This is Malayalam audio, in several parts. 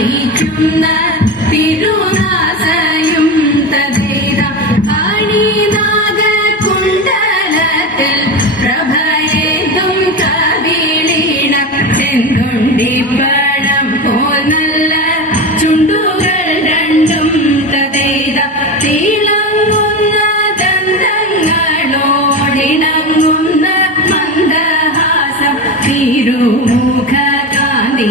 തിരിക്കുന്ന തിരുനാസയും തഥൈത അണിനാഗകുണ്ടലത്തിൽ പ്രഭയേതും കവിളീണ ചെന്തുണ്ടിപ്പണം പോൽ നല്ല ചുണ്ടുകൾ രണ്ടും തഥൈത തിളങ്ങുന്ന ദന്തങ്ങളോടിണങ്ങുന്ന മന്ദഹാസം തിരുമുഖ കാന്തി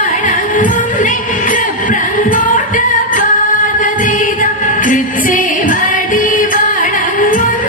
മരിച്ചേ വടി വണങ്ങുന്നു.